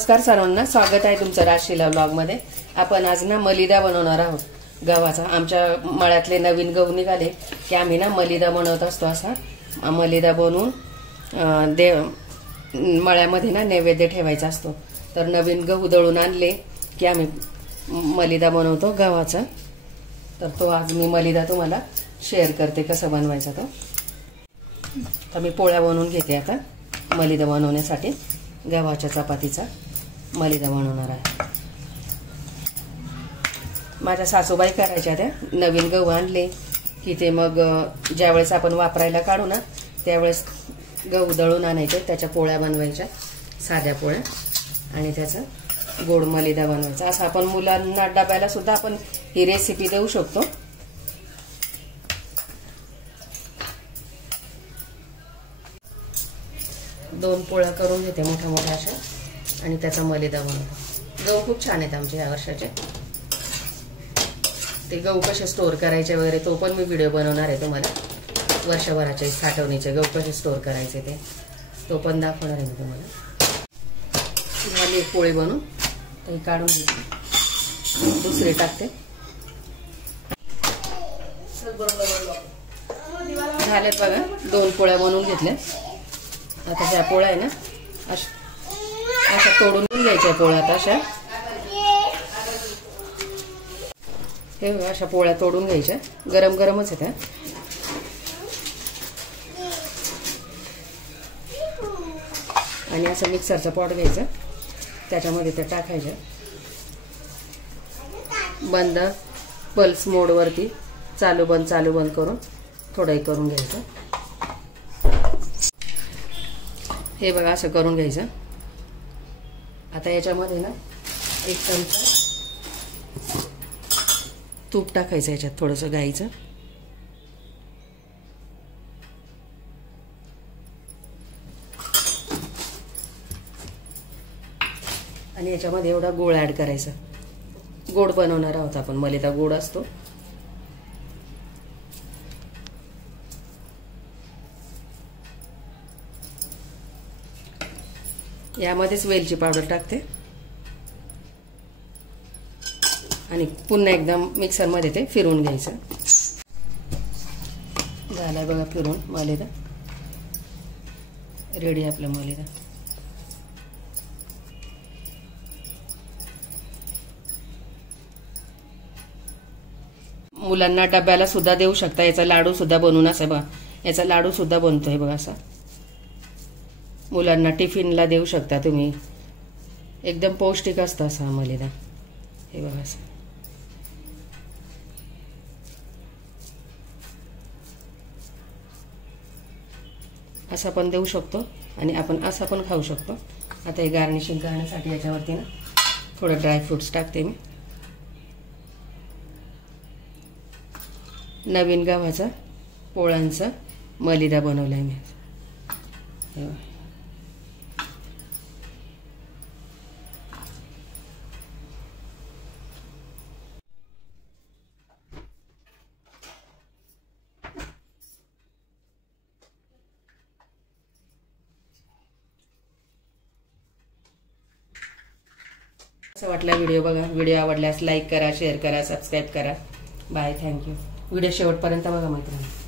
नमस्कार सर्वांना, स्वागत आहे तुमचं राजशिला ब्लॉग मध्ये। आपण आज ना मलिदा बनवणार आहोत गव्हाचा। आमच्या मळ्यातले नवीन गहू निघाले की आम्ही ना मलिदा बनवत असतो। असा मलिदा बनवून मळ्यामध्ये ना नैवेद्य ठेवायचा असतो। तर नवीन गहू दळून आणले की आम्ही मलिदा बनवतो गव्हाचा। तर तो आज मी मलिदा तुम्हाला शेअर करते कसं बनवायचा तो। तर मी पोळ्या बनवून घेते आता मलिदा बनवण्यासाठी। गव्हाच्या चपातीचा मलिदा बनवणार आहे। माझ्या सासूबाई करायच्या त्या। नवीन गहू आणले की ते मग ज्यावेळेस आपण वापरायला काढू ना त्यावेळेस गहू दळून आणायचे, त्याच्या पोळ्या बनवायच्या, साध्या पोळ्या, आणि त्याचा गोड मलिदा बनवायचा। असं आपण मुलांना डब्याला सुद्धा आपण ही रेसिपी देऊ शकतो। दोन पोळ्या करून घेते मोठ्या मोठ्या अशा, आणि त्याचा मलिदा बनवतो। गहू खूप छान आहेत आमचे या वर्षाचे। ते गहू कसे स्टोर करायचे वगैरे तो पण मी व्हिडिओ बनवणार आहे तुम्हाला। वर्षभराचे साठवणीचे गहू कसे स्टोर करायचे तो पण दाखवणार आहे मी तुम्हाला। झाली एक पोळी बनवून ते काढून घेते, दुसरी टाकते। झालेत बघा, दोन पोळ्या बनवून घेतल्या। आता ह्या पोळ्या आहे ना अशा तोडून घ्यायच्या पोळ्या। आता अशा हे अशा पोळ्या तोडून घ्यायच्या, गरम गरमच आहेत। आणि असं मिक्सरचा पॉट घ्यायचा, त्याच्यामध्ये ते टाकायच्या। बंद पल्स मोड वरती चालू बंद करून थोडं करून घ्यायचं। हे बघा असं करून घ्यायचं। आता याच्यामध्ये ना एक चमचा तूप टाकायचं, याच्यात थोडंसं गाईचं, आणि याच्यामध्ये एवढा गोळ ऍड करायचा। गोड बनवणार आहोत आपण, मलिदा गोड असतो। यामध्येच वेलची पावडर टाकते आणि पुन्हा एकदम मिक्सर मध्ये ते फिरवून घ्यायचं। झालं बघा फिरवून मलिदा रेडी आपला मलिदा। मुलांना डब्याला सुद्धा देऊ शकता। याचा लाडू सुद्धा बनवून असं बघा, याचा लाडू सुद्धा बनतोय बघा असा। मुलांना टिफिनला देऊ शकता तुम्ही, एकदम पौष्टिक असतं असा मलिदा। हे बघा असं असं पण देऊ शकतो आणि आपण असं पण खाऊ शकतो। आता हे गार्निशिंग करण्यासाठी याच्यावरती ना थोडं ड्रायफ्रुट्स टाकते मी। नवीन गव्हाचा पोळ्यांचा मलिदा बनवलाय मी। हे बघा असं वाटला व्हिडिओ बघा। व्हिडिओ आवडल्यास लाईक करा, शेअर करा, सबस्क्राईब करा। Bye, thank you. व्हिडिओ शेवटपर्यंत बघा मैत्रिणी।